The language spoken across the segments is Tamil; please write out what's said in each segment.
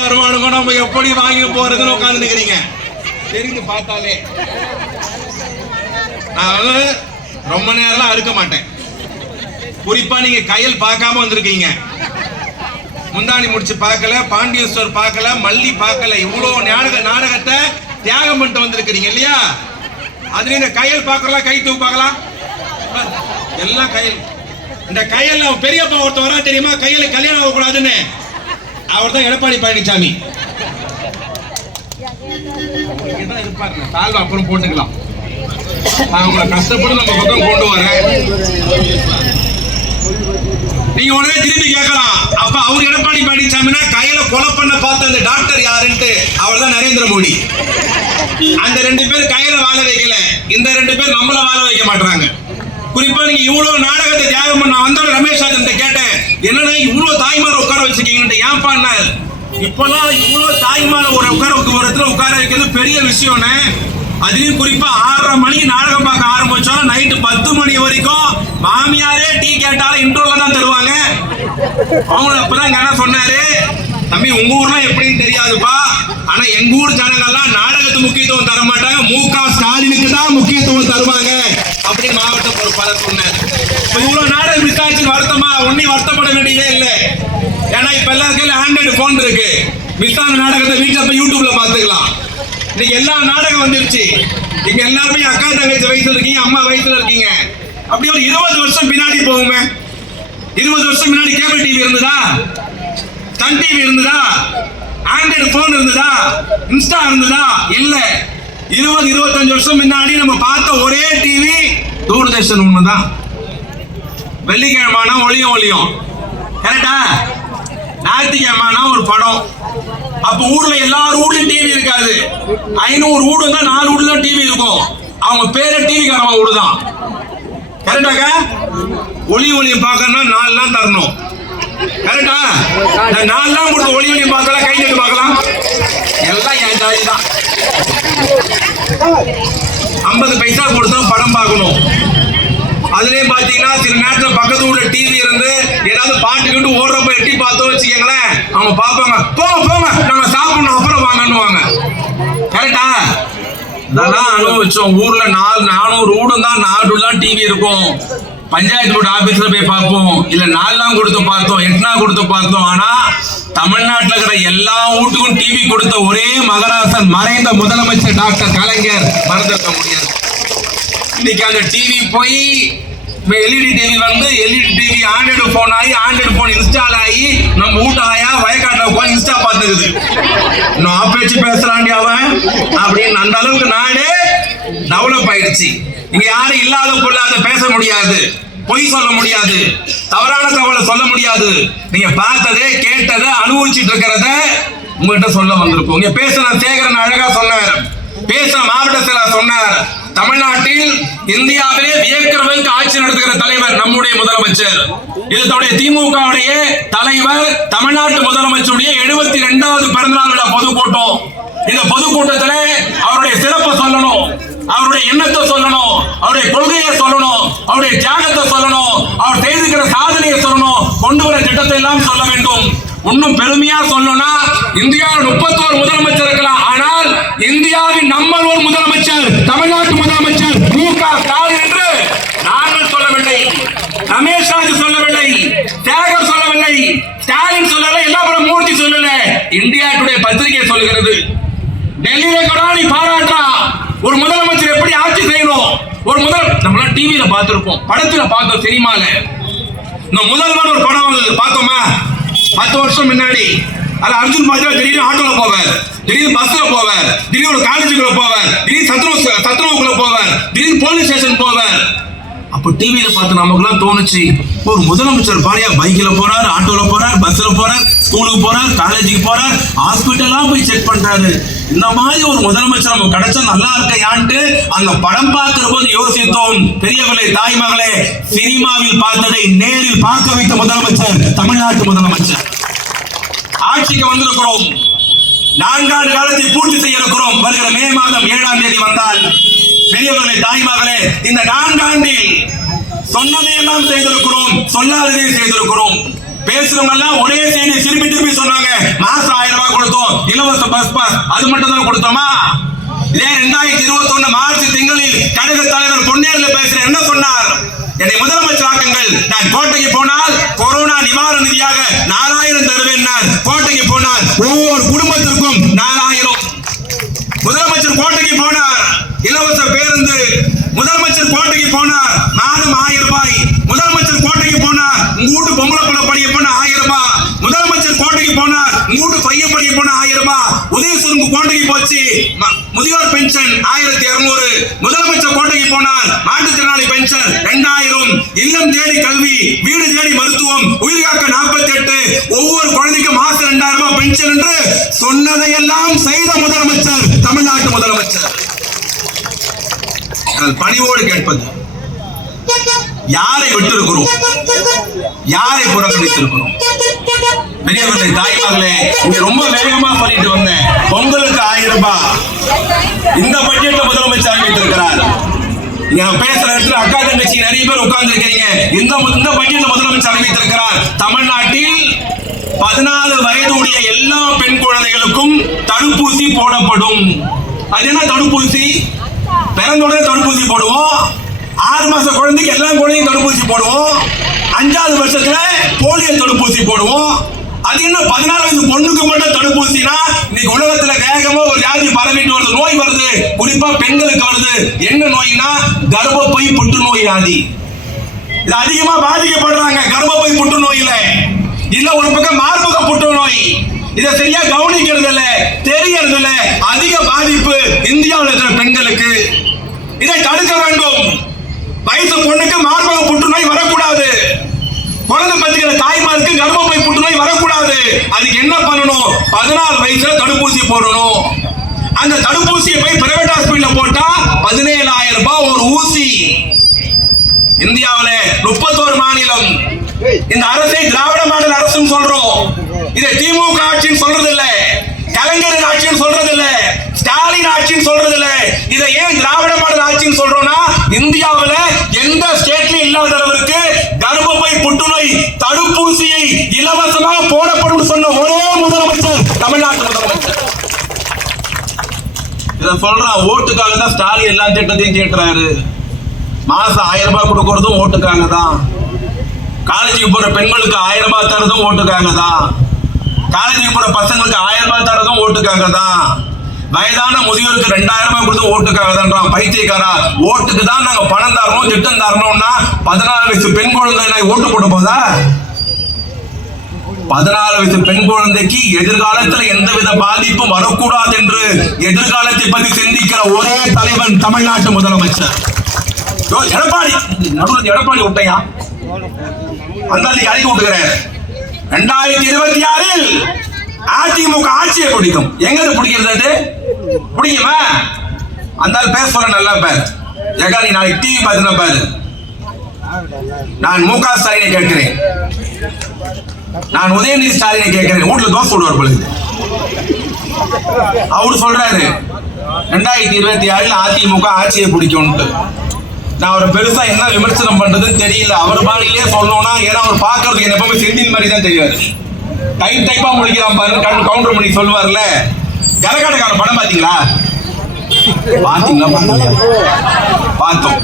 வருமானம் நம்ம எப்படி வாங்கி போறதுன்னு உட்கார்ந்து நிக்கிறீங்க. தெரிந்து பார்த்தாலே நான் ரொம்ப நேரம் இருக்க மாட்டேன். குறிப்பா நீங்க கையல் பார்க்காம வந்திருக்கீங்க. முந்தாணி முடிச்சு பார்க்கல, பாண்டியஸ்வர் பார்க்கல, மல்லி பார்க்கல. இவ்வளவு நாடகத்தை தியாகம் பண்ணிட்டு வந்திருக்கிறீங்க இல்லையா? அதுல இந்த கையல் பார்க்கலாம், கை தூக்கு பார்க்கலாம், எல்லாம் கையல். இந்த கையல் பெரியப்பா ஒருத்தர் வரா தெரியுமா? கையில கல்யாணம் ஆகக்கூடாதுன்னு அவர் தான் எடப்பாடி பழனிசாமி. இருப்பாரு தாழ்வு அப்புறம் போட்டுக்கலாம். நான் உங்களை கஷ்டப்பட்டு நம்ம பக்கம் கொண்டு வரேன். நீங்க உடனே திரும்பி கேட்கலாம், அப்ப அவர் எடப்பாடி பழனிசாமினா கையில கொலை பண்ண பார்த்த அந்த டாக்டர் யாருன்ட்டு? அவர் தான் நரேந்திர மோடி. அந்த 2 பேர் கையில வாழ வைக்கல, இந்த 2 பேர் நம்மள வாழ வைக்க மாட்டாங்க. குறிப்பா நீங்க இவ்வளவு நாடகத்தை தியாகம் பண்ண வந்தாலும் ரமேஷ் ராஜன் கேட்டேன், என்னன்னா இவ்வளவு தாய்மார உட்கார வச்சிருக்கீங்க. ஏன் பண்ணார்? இப்பெல்லாம் இவ்வளவு தாய்மார ஒரு இடத்துல உட்கார வைக்கிறது பெரிய விஷயம்னு. அதுலயும் குறிப்பா 6:30 மணிக்கு நாடகம் பார்க்க ஆரம்பிச்சோம், நைட்டு 10 மணி வரைக்கும் மாமியாரே டீ கேட்டாலும் இன்ட்ரோல தான் தருவாங்க. அவங்க அப்பதான் என்ன சொன்னாரு, தம்பி உங்க ஊர்லாம் எப்படின்னு தெரியாதுப்பா, ஆனா எங்க ஊர் ஜனங்கள்லாம் நாடகத்துக்கு முக்கியத்துவம் தர மாட்டாங்க, மு.க. ஸ்டாலினுக்கு தான் முக்கியத்துவம் தருவாங்க அப்படின்னு மாவட்ட பொறுப்பாளர் சொன்னார். இவ்வளவு நாடகம் விசாரிச்சு வருத்தமா? ஒன்னும் வருத்தப்பட வேண்டியதே இல்லை. ஏன்னா இப்ப எல்லா கையில ஆண்ட்ராய்டு போன் இருக்கு. மிஸ் ஆன நாடகத்தை வீட்டுல போய் யூடியூப்ல பாத்துக்கலாம். இன்னைக்கு எல்லா நாடகம் வந்துருச்சு. நீங்க எல்லாருமே அக்கா தங்கச்சி வயசுல இருக்கீங்க, அம்மா வயசுல இருக்கீங்க. அப்படி ஒரு 20 வருஷம் பின்னாடி போகுமே. 20 வருஷம் முன்னாடி கேபிள் டிவி இருந்ததா? சன் டிவி இருந்ததா? ஆண்ட்ராய்டு போன் இருந்ததா? இன்ஸ்டா இருந்ததா? இல்ல. 20-25 வருஷம் முன்னாடி நம்ம பார்த்த ஒரே டிவி தூர்தர்ஷன் ஒண்ணுதான். வெள்ளிக்கிழமான ஒளியும் கரெக்டா? ஞாயிற்றுக்கிழமான ஒரு படம். அப்ப ஊர்ல எல்லாரும் ஊர்லயும் டிவி இருக்காது. 500 வீடு தான் 4 வீடு தான் டிவி இருக்கும். அவங்க பேர டிவி காரவங்க வீடு தான். கரெக்டாக? ஒளியும் பார்க்கணும்னா 4 நாள் தரணும். கரெக்டா? 4 நாள் கொடுத்து ஒளியும் பார்க்கலாம், கை தட்டி பார்க்கலாம், எல்லாம் என் ஜாதி தான். 50 பைசா கொடுத்தா படம் பார்க்கணும். அதுலயும் பாத்தீங்கன்னா சில நேரத்தில் பக்கத்து ஊர்ல டிவி இருந்து ஏதாவது பாட்டுக்கிட்டு ஓடுறப்ப எட்டி பார்த்தோம் வச்சுக்கீங்களேன், அவங்க பார்ப்பாங்க, போங்க நாங்க சாப்பிடணும் அப்புறம் வாங்கன்னுவாங்க. கரெக்டா? இதெல்லாம் அனுபவிச்சோம். ஊர்ல 400 வீடும் தான் 4 வீடு தான் டிவி இருக்கும். பஞ்சாயத்து போர்டு ஆபீஸ்ல போய் பார்ப்போம், இல்ல 4 தான் கொடுத்து பார்த்தோம், 8 தான் கொடுத்து பார்த்தோம். ஆனா தமிழ்நாட்டில் இருக்கிற எல்லா வீட்டுக்கும் டிவி கொடுத்த ஒரே மகராசன் மறைந்த முதலமைச்சர் டாக்டர் கலைஞர். மறந்திருக்க முடியாது. இன்னைக்கு அந்த டிவி போய் எல்இடி டிவி வந்து, எல்இடி டிவி ஆண்ட்ராய்டு போன் ஆகி, ஆண்ட்ராய்டு போன் இன்ஸ்டால் ஆகி நம்ம வீட்டாயா வயக்காட்டுல போய் இன்ஸ்டா பார்த்துக்குது. நான் பேச்சு பேசுறாண்டி அவன் அப்படின்னு. அந்த அளவுக்கு நாடே டெவலப் ஆயிடுச்சு. இங்க யாரும் இல்லாத பொருளாத பேச முடியாது, பொய் சொல்ல முடியாது, தவறான தகவலை சொல்ல முடியாது. நீங்க பார்த்ததே கேட்டதை அனுபவிச்சுட்டு இருக்கிறத உங்ககிட்ட சொல்ல வந்திருக்கும். இங்க பேசுற சேகரன் அழகா சொன்னார், பேசுற மாவட்ட செயலர் சொன்னார், தமிழ்நாட்டில் இந்தியாவிலே வியக்கிறவருக்கு ஆட்சி நடத்துகிற தலைவர் நம்முடைய முதலமைச்சர். இது திமுகவுடைய தலைவர், தமிழ்நாட்டு முதலமைச்சருடைய 72வது பிறந்தநாள் விழா பொதுக்கூட்டம். இந்த பொதுக்கூட்டத்தில் அவருடைய சிறப்பை சொல்லணும், அவருடைய எண்ணத்தை சொல்லணும், அவருடைய கொள்கையை சொல்லணும், அவருடைய தியாகத்தை சொல்லணும், அவர் செய்திருக்கிற சாதனையை சொல்லணும், கொண்டு வர திட்டத்தை எல்லாம் சொல்ல வேண்டும். இன்னும் பெருமையா சொல்லணும்னா இந்தியாவில் 31 முதலமைச்சர் இருக்கலாம், ஆனால் இந்தியாவின் நம்பர் 1 முதலமைச்சர் தமிழ்நாட்டு முதலமைச்சர் மு.க. ஸ்டாலின் என்று நாங்கள் சொல்லவில்லை, ரமேஷ் ராஜ் சொல்லவில்லை, சேகர் சொல்லவில்லை, ஸ்டாலின் சொல்லல, எல்லாரும் மூர்த்தி சொல்லல, இந்தியா டுடே பத்திரிகை சொல்லுகிறது. டெல்லியில கடாலி பாராட்டா ஒரு முதலமைச்சர் எப்படி ஆட்சி செய்யணும். ஒரு நம்ம டிவியில பார்த்திருப்போம், படத்துல பார்த்தோம், சினிமால. இந்த முதல்வர் ஒரு படம் வந்தது பார்த்தோமா 10 வருஷம் முன்னாடி. அது அர்ஜுன் பாஜா திடீர்னு ஆட்டோல போவார், திடீர்னு பஸ்ல போவார், திடீர்னு ஒரு காலேஜுக்குள்ள போவார், திடீர்னு சத்ருவுக்குள்ள போவார், திடீர்னு போலீஸ் ஸ்டேஷன் போவார். அப்ப டிவியில பார்த்து நமக்குலாம் தோணுச்சு, ஒரு முதலமைச்சர் பாரியா பைக்ல போறாரு, ஆட்டோல போறார், பஸ்ல போறார், ஸ்கூலுக்கு போறார், காலேஜுக்கு போறார், ஹாஸ்பிட்டல்லாம் போய் செக் பண்றாரு. இந்த மாதிரி ஒரு முதலமைச்சர் நமக்கு கிடைச்சா நல்லா இருக்கையான்ட்டு அந்த படம் பார்க்கிற போது யோசித்தோம். பெரியவர்களே, தாய்மகளே, சினிமாவில் பார்த்ததை நேரில் பார்க்க வைத்த முதலமைச்சர் தமிழ்நாட்டு முதலமைச்சர். ஆட்சிக்கு வந்திருக்கிறோம், 4 ஆண்டு காலத்தை பூர்த்தி செய்ய இருக்கிறோம். வருகிற மே மாதம் 7ஆம் தேதி வந்தால் பெரியவர்களே, தாய்மகளே, இந்த 4 ஆண்டில் சொன்னதையெல்லாம் செய்திருக்கிறோம், சொல்லாததை செய்திருக்கிறோம். பேசுறவங்க எல்லாம் ஒரே செய்தி திருப்பி சொன்னாங்க. மாசம் 1000 ரூபாய் பஸ் பாஸ் அது மட்டும் தான் கொடுத்தோமா? இதே 2021 மார்ச் திங்களில் கழக தலைவர் பொன்னேர்ல பேசுற என்ன சொன்னார்? என்னை முதலமைச்சர் ஆக்குங்கள், நான் கோட்டைக்கு போனால் கொரோனா நிவாரண நிதியாக 4000 தருவேன். கோட்டைக்கு போனார், ஒவ்வொரு குடும்பத்திற்கும் 4000. முதலமைச்சர் கோட்டைக்கு போனார், இலவச பேருந்து. முதலமைச்சர் கோட்டைக்கு போனார், மாதம் 1000 ரூபாய். முதலமைச்சர் கோட்டைக்கு போனார், உங்க வீட்டு பொம்பளை பிள்ளை படிக்க போன 1000 ரூபாய். முதலமைச்சர் கோட்டைக்கு போனார், உங்க வீட்டு பையன் படிக்க போன 1000 ரூபாய். உதயசூருக்கு கோட்டைக்கு போச்சு, முதியோர் பென்ஷன் 1200. முதலமைச்சர் கோட்டைக்கு போனார், மாற்றுத்திறனாளி பென்ஷன் 2000. இல்லம் தேடி கல்வி, வீடு தேடி மருத்துவம், உயிர்காக்க 48. ஒவ்வொரு குழந்தைக்கும் மாசம் 2000 ரூபாய் பென்ஷன் என்று சொன்னதையெல்லாம் செய்த முதலமைச்சர் தமிழ்நாட்டு முதலமைச்சர். பணிவோடு கேட்பது, யாரை விட்டு இருக்கிறோம், யாரை புறக்கணித்திருக்கிறோம்? பெரியவர்களே, தாய்மார்களே, இங்க ரொம்ப வேகமா பண்ணிட்டு வந்தேன். பொங்கலுக்கு 1000 ரூபாய் இந்த பட்ஜெட்ல முதலமைச்சர் அறிவித்திருக்கிறார். பேசுற இடத்துல அக்கா தங்கச்சி நிறைய பேர் உட்கார்ந்து இருக்கீங்க. இந்த பட்ஜெட்ல முதலமைச்சர் அறிவித்திருக்கிறார், தமிழ்நாட்டில் 14 வயது உடைய எல்லா பெண் குழந்தைகளுக்கும் தடுப்பூசி போடப்படும். அது என்ன தடுப்பூசி? பிறந்த உடனே தடுப்பூசி போடுவோம். 6 மாச குழந்தைக்கு எல்லா குழந்தையும் தடுப்பூசி போடுவோம். 5வது வருஷத்துல போலியோ தடுப்பூசி போடுவோம். அது என்ன 14 வயது பொண்ணுக்கு மட்டும் தடுப்பூசினா? இன்னைக்கு உலகத்துல வேகமா ஒரு வியாதி பரவிட்டு வருது, நோய் வருது, குறிப்பா பெண்களுக்கு வருது. என்ன நோய்னா கர்ப்பப்பை புற்றுநோய் வியாதி. இது அதிகமா பாதிக்கப்படுறாங்க கர்ப்பப்பை புற்றுநோயில. இல்ல ஒரு பக்கம் மார்பக புற்றுநோய். இதை சரியா கவனிக்கிறது இல்ல, தெரியறது இல்ல. அதிக பாதிப்பு இந்தியாவில் இருக்கிற பெண்களுக்கு. இதை தடுக்க வேண்டும். வயசு பொண்ணுக்கு மார்பக புற்றுநோய் வரக்கூடாது. குழந்தை பத்திக்கிற தாய்மாருக்கு கர்ப்பப்பை புற்றுநோய் வரக்கூடாது. அதுக்கு என்ன பண்ணணும்? 14 வயசுல தடுப்பூசி போடணும். அந்த தடுப்பூசியை போய் பிரைவேட் ஹாஸ்பிட்டல்ல போட்டா 17000 ரூபாய் ஒரு ஊசி. இந்தியாவிலே 31 மாநிலம். இந்த அரசை திராவிட மாடல் அரசு சொல்றோம். இதை திமுக ஆட்சின்னு சொல்றது இல்ல, கலைஞர் ஆட்சின்னு சொல்றது இல்ல, ஸ்டாலின் ஆட்சின்னு சொல்றது இல்ல. இதை ஏன் திராவிட மாடல் ஆட்சின்னு சொல்றோம்னா, இந்தியாவில் எந்த ஸ்டேட்லயும் இல்லாத அளவிற்கு கர்ப்பப்பை புற்றுநோய் தடுப்பூசியை இலவசமாக போடப்படும் சொன்ன ஒரே முதலமைச்சர் தமிழ்நாட்டு முதலமைச்சர். இதை சொல்றான் ஓட்டுக்காக தான் ஸ்டாலின் எல்லா திட்டத்தையும் கேட்கிறாரு. மாசம் 1000 ரூபாய் கொடுக்கறதும் ஓட்டுக்காக தான். காலேஜுக்கு போற பெண்களுக்கு 1000 ரூபாய் தரதும் ஓட்டுக்காக தான். காலேஜுக்கு போற பசங்களுக்கு 1000 ரூபாய் தரதும் ஓட்டுக்காக தான். வயதான முதியோருக்கு 2000 ரூபாய் கொடுத்து ஓட்டுக்காக தான். பைத்தியக்காரா, ஓட்டுக்கு தான் நாங்க பணம் தரணும், திட்டம் தரணும்னா 14 வயசு பெண் குழந்தை ஓட்டு போட போதா? 14 வயசு பெண் குழந்தைக்கு எதிர்காலத்தில் எந்தவித பாதிப்பும் வரக்கூடாது என்று எதிர்காலத்தை பற்றி சிந்திக்கிற ஒரே தலைவன் தமிழ்நாட்டு முதலமைச்சர் எடப்பாடி. நடுவில் எடப்பாடி விட்டையா அந்த அழைக்க விட்டுக்கிறார். 2026 அதிமுக ஆட்சியை பிடிக்கும். எங்க பிடிக்கிறது? பிடிக்குமா? அந்த பேர் சொல்ல நல்லா பேர். ஏகா நீ நாளைக்கு டிவி பார்த்துனா பாரு. நான் முக ஸ்டாலினை கேட்கிறேன், நான் உதயநிதி ஸ்டாலினை கேட்கிறேன். வீட்டுல தோசை விடுவார் பொழுது அவரு சொல்றாரு 2026 அதிமுக ஆட்சியை பிடிக்கும். நான் அவரை பெருசா என்ன விமர்சனம் பண்றதுன்னு தெரியல. அவர் பாணியிலே சொல்லணும்னா, ஏன்னா அவர் பாக்குறதுக்கு என்ன எப்பவுமே செந்தில் மாதிரி தான் தெரியாது. டைப் டைப்பா முடிக்கிறான் பாரு, கவுண்டர் பண்ணி சொல்லுவார்ல. கரகாட்டக்கார படம் பாத்தீங்களா? பார்த்தோம்.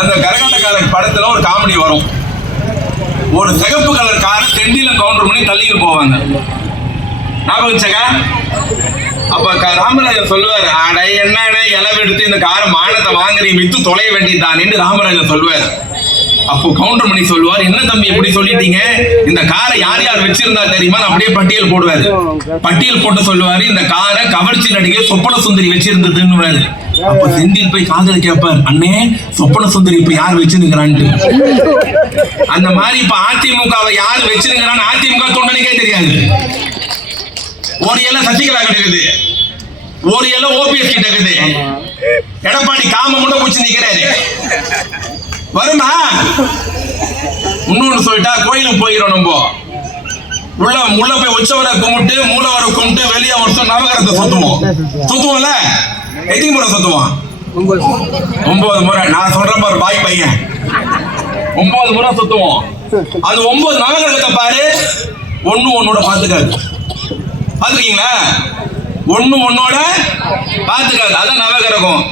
அந்த கரகாட்டக்கார படத்துல ஒரு காமெடி வரும். ஒரு சிகப்பு கலர் காரை தெண்டில கவுண்டர் பண்ணி தள்ளிட்டு போவாங்க. அப்ப ராமராஜர் சொல்லுவாரு, அட என்ன இலவு எடுத்து இந்த காரை மானத்தை வாங்குறீ, வித்து தொலைய வேண்டியதானு ராமராஜர் சொல்லுவாரு. அப்போ கவுண்டர் பண்ணி சொல்லுவார், என்ன தம்பி எப்படி சொல்லிட்டீங்க, இந்த காரை யார் யார் வச்சிருந்தா தெரியுமா? அப்படியே பட்டியல் போடுவாரு. பட்டியல் போட்டு சொல்லுவாரு, இந்த காரை கவர்ச்சி நடிகை சொப்பன சுந்தரி வச்சிருந்ததுன்னு. அப்ப செந்தில் போய் காதல கேட்பார், அண்ணே சொப்பன சுந்தரி இப்ப யார் வச்சிருக்கிறான்ட்டு. அந்த மாதிரி இப்ப அதிமுகவை யார் வச்சிருக்கிறான்னு அதிமுக தொண்டனுக்கே தெரியாது. ஒரு இலை சசிகலா கிட்ட இருக்குது, ஒரு இலை ஓபிஎஸ் கிட்ட இருக்குது. எடப்பாடி காம மட்டும் பூச்சி நிக்கிறாரு. வருமா? இன்னொன்னு சொல்லிட்டா கோயிலுக்கு போயிடும். நம்ம உள்ள போய் உச்சவரை கும்பிட்டு மூலவரை கும்பிட்டு வெளியே வருஷம் நவகரத்தை சுத்துவோம்ல. எத்தனை முறை சுத்துவோம்? 9 முறை. நான் சொல்றேன் பாரு, பாய் பையன் 9 முறை சுத்துவோம். அது 9 நவகிரகத்தை பாரு, ஒன்னோட பாத்துக்காது. பாத்துக்கீங்களா? ஒன்னோட பாத்துக்காது. அதான் நவகிரகம்.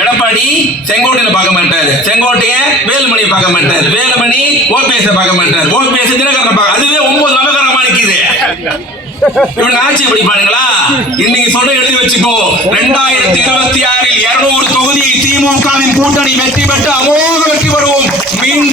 எடப்பாடி செங்கோட்டையில பார்க்க மாட்டாரு, செங்கோட்டைய வேலுமணியை பார்க்க மாட்டாரு, வேலுமணி ஓபிஎஸ் பார்க்க மாட்டாரு, ஓபிஎஸ் தினகரனை பார்க்க. அதுவே 9 நவகிரகமா நிக்குது. இவங்க ஆட்சி பிடிப்பானுங்களா? இன்னைக்கு சொல்ல எழுதி வச்சுக்கோ. 2026 200 தொகுதியை திமுகவின் கூட்டணி வெற்றி பெற்று அமோக வெற்றி பெறுவோம். மீண்டும்